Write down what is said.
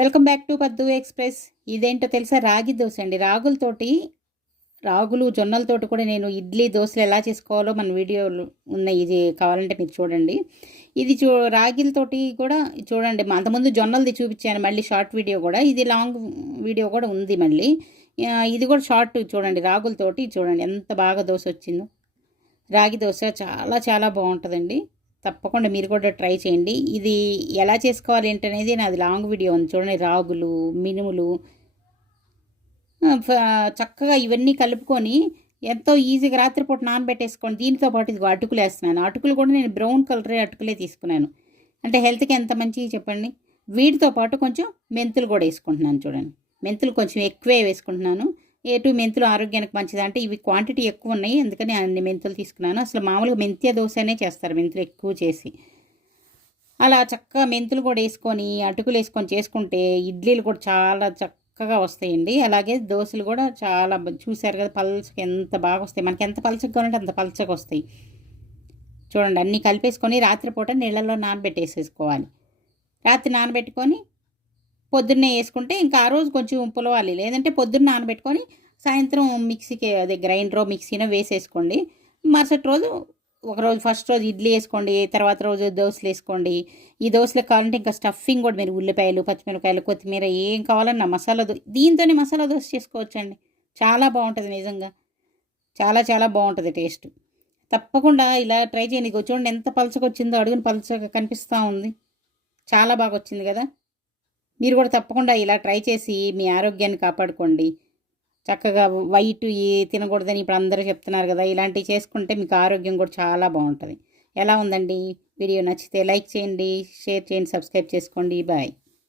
Welcome back to పద్దు express. ఇదేంటో తెలుసా? రాగి దోశ అండి. రాగులు జొన్నలతోటి కూడా నేను ఇడ్లీ దోశలు ఎలా చేసుకోవాలో మన వీడియోలు ఉన్నాయి. ఇది కావాలంటే మీరు చూడండి. ఇది రాగిలతోటి కూడా చూడండి. అంతకుముందు జొన్నలది చూపించాను, మళ్ళీ షార్ట్ వీడియో కూడా. ఇది లాంగ్ వీడియో కూడా ఉంది మళ్ళీ. ఇది కూడా షార్ట్ చూడండి. రాగులతోటి చూడండి ఎంత బాగా దోశ వచ్చిందో. రాగి దోశ చాలా చాలా బాగుంటుందండి. తప్పకుండా మీరు కూడా ట్రై చేయండి. ఇది ఎలా చేసుకోవాలి ఏంటనేది నాది లాంగ్ వీడియో ఉంది చూడండి. రాగులు, మినుములు చక్కగా ఇవన్నీ కలుపుకొని ఎంతో ఈజీగా రాత్రిపూట నానబెట్టేసుకోండి. దీనితో పాటు ఇది అటుకులు వేస్తున్నాను. అటుకులు కూడా నేను బ్రౌన్ కలర్ అటుకులే తీసుకున్నాను. అంటే హెల్త్కి ఎంత మంచిది చెప్పండి. వీటితో పాటు కొంచెం మెంతులు కూడా వేసుకుంటున్నాను చూడండి. మెంతులు కొంచెం ఎక్కువే వేసుకుంటున్నాను. మెంతులు ఆరోగ్యానికి మంచిది. అంటే ఇవి క్వాంటిటీ ఎక్కువ ఉన్నాయి, అందుకని అన్ని మెంతులు తీసుకున్నాను. అసలు మామూలుగా మెంత్య దోశనే చేస్తారు, మెంతులు ఎక్కువ చేసి. అలా చక్కగా మెంతులు కూడా వేసుకొని అటుకులు వేసుకొని చేసుకుంటే ఇడ్లీలు కూడా చాలా చక్కగా వస్తాయండి. అలాగే దోశలు కూడా చాలా చూశారు కదా, పల్చగా ఎంత బాగా వస్తాయి. మనకి ఎంత పలచగా కావాలంటే అంత పలచగా వస్తాయి చూడండి. అన్నీ కలిపేసుకొని రాత్రిపూట నీళ్ళల్లో నానబెట్టేసేసుకోవాలి. రాత్రి నానబెట్టుకొని పొద్దున్నే వేసుకుంటే ఇంకా ఆ రోజు కొంచెం పులవాలి. లేదంటే పొద్దున్న నానబెట్టుకొని సాయంత్రం మిక్సీకి అదే గ్రైండరో మిక్సీనో వేసేసుకోండి. మరుసటి రోజు ఒకరోజు ఫస్ట్ రోజు ఇడ్లీ వేసుకోండి, తర్వాత రోజు దోశలు వేసుకోండి. ఈ దోశలకు కావాలంటే ఇంకా స్టఫింగ్ కూడా మీరు ఉల్లిపాయలు, పచ్చిమిరపకాయలు, కొత్తిమీర ఏం కావాలన్నా మసాలా దీంతోనే మసాలా దోశ చేసుకోవచ్చండి. చాలా బాగుంటుంది నిజంగా. చాలా చాలా బాగుంటుంది టేస్ట్. తప్పకుండా ఇలా ట్రై చేయండి. చూడండి ఎంత పలచగా వచ్చిందో, అడుగుని పలచగా కనిపిస్తూ ఉంది. చాలా బాగా వచ్చింది కదా. మీరు కూడా తప్పకుండా ఇలా ట్రై చేసి మీ ఆరోగ్యాన్ని కాపాడుకోండి. చక్కగా వైట్ తినకూడదని ఇప్పుడు అందరూ చెప్తున్నారు కదా, ఇలాంటివి చేసుకుంటే మీకు ఆరోగ్యం కూడా చాలా బాగుంటుంది. ఎలా ఉందండి వీడియో? నచ్చితే లైక్ చేయండి, షేర్ చేయండి, సబ్స్క్రైబ్ చేసుకోండి. బాయ్.